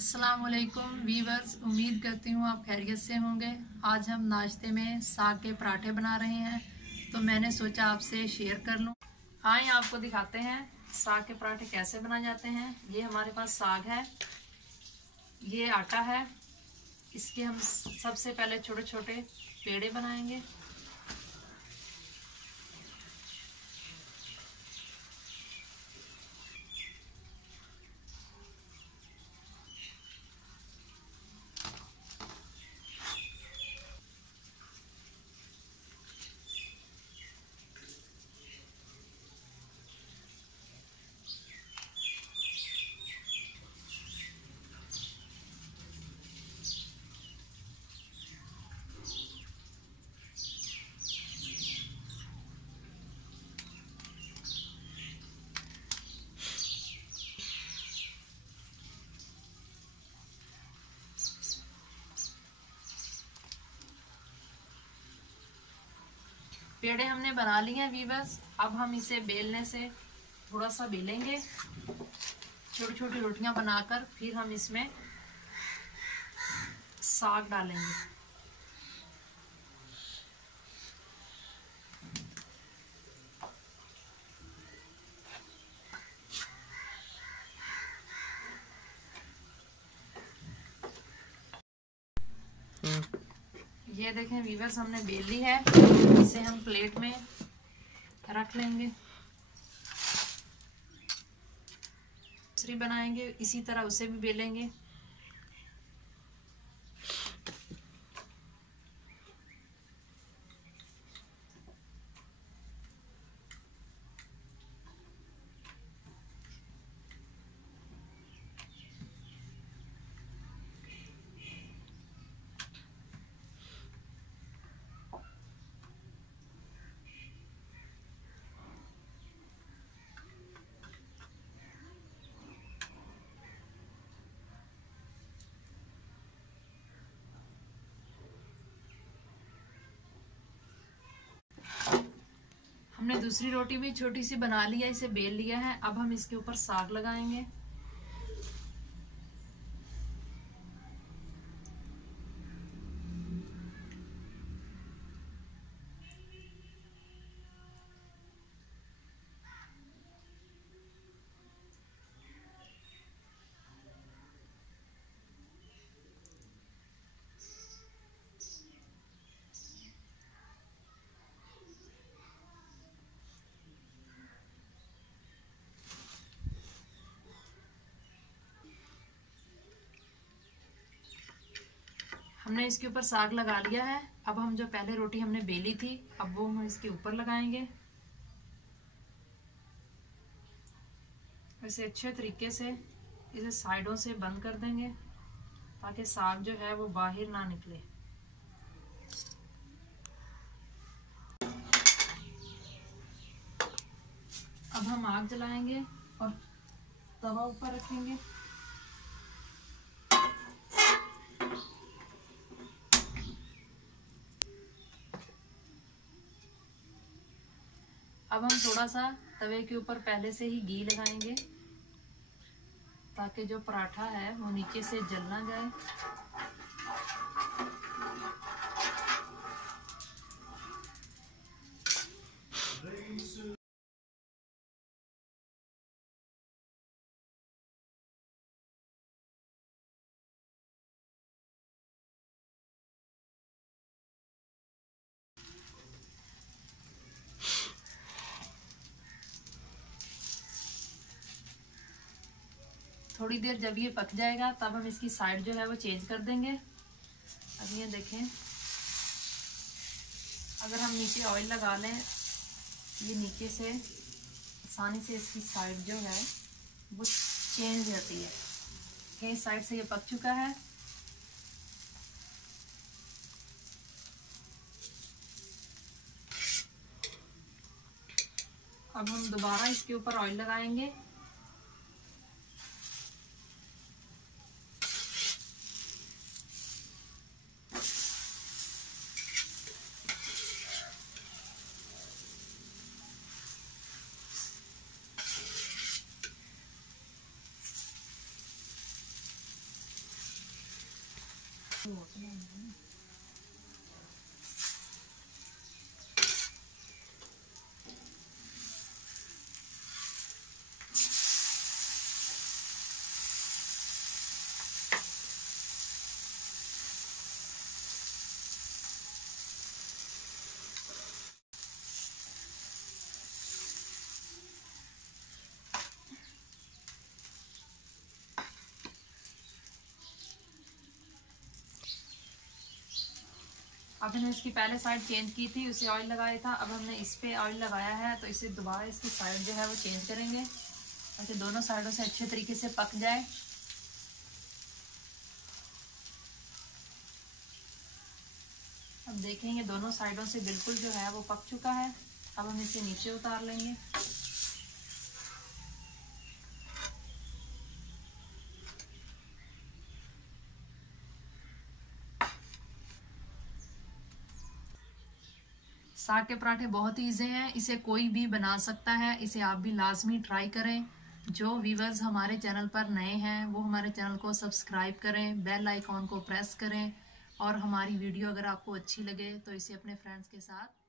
अस्सलाम वालेकुम वीवर्स, उम्मीद करती हूँ आप खैरियत से होंगे। आज हम नाश्ते में साग के पराठे बना रहे हैं, तो मैंने सोचा आपसे शेयर कर लूँ। आइए आपको दिखाते हैं साग के पराठे कैसे बनाए जाते हैं। ये हमारे पास साग है, ये आटा है। इसके हम सबसे पहले छोटे छोटे पेड़े बनाएंगे। पेड़े हमने बना लिए हैं वीवर्स। अब हम इसे बेलने से थोड़ा सा बेलेंगे, छोटी छोटी रोटियां बनाकर फिर हम इसमें साग डालेंगे। ये देखें वीवर्स, हमने बेल ली है। इसे हम प्लेट में रख लेंगे। दूसरी बनाएंगे, इसी तरह उसे भी बेलेंगे। हमने दूसरी रोटी भी छोटी सी बना लिया, इसे बेल लिया है। अब हम इसके ऊपर साग लगाएंगे। हमने इसके ऊपर साग लगा लिया है। अब हम जो पहले रोटी हमने बेली थी, अब वो हम इसके ऊपर लगाएंगे। ऐसे अच्छे तरीके से इसे साइडों से बंद कर देंगे ताकि साग जो है वो बाहर ना निकले। अब हम आग जलाएंगे और तवा ऊपर रखेंगे। अब हम थोड़ा सा तवे के ऊपर पहले से ही घी लगाएंगे ताकि जो पराठा है वो नीचे से जल ना जाए। थोड़ी देर जब ये पक जाएगा तब हम इसकी साइड जो है वो चेंज कर देंगे। अब ये देखें, अगर हम नीचे ऑयल लगा लें, ये नीचे से आसानी से इसकी साइड जो है वो चेंज रहती है कि इस साइड से ये पक चुका है। अब हम दोबारा इसके ऊपर ऑयल लगाएंगे। अब हमने इसकी पहले साइड चेंज की थी, उसे ऑयल लगाया था। अब हमने इस पे ऑयल लगाया है, तो इसे दोबारा इसकी साइड जो है वो चेंज करेंगे ताकि दोनों साइडों से अच्छे तरीके से पक जाए। अब देखेंगे दोनों साइडों से बिल्कुल जो है वो पक चुका है। अब हम इसे नीचे उतार लेंगे। साग के पराठे बहुत ईजी हैं, इसे कोई भी बना सकता है। इसे आप भी लाजमी ट्राई करें। जो व्यूवर्स हमारे चैनल पर नए हैं वो हमारे चैनल को सब्सक्राइब करें, बेल आइकॉन को प्रेस करें और हमारी वीडियो अगर आपको अच्छी लगे तो इसे अपने फ्रेंड्स के साथ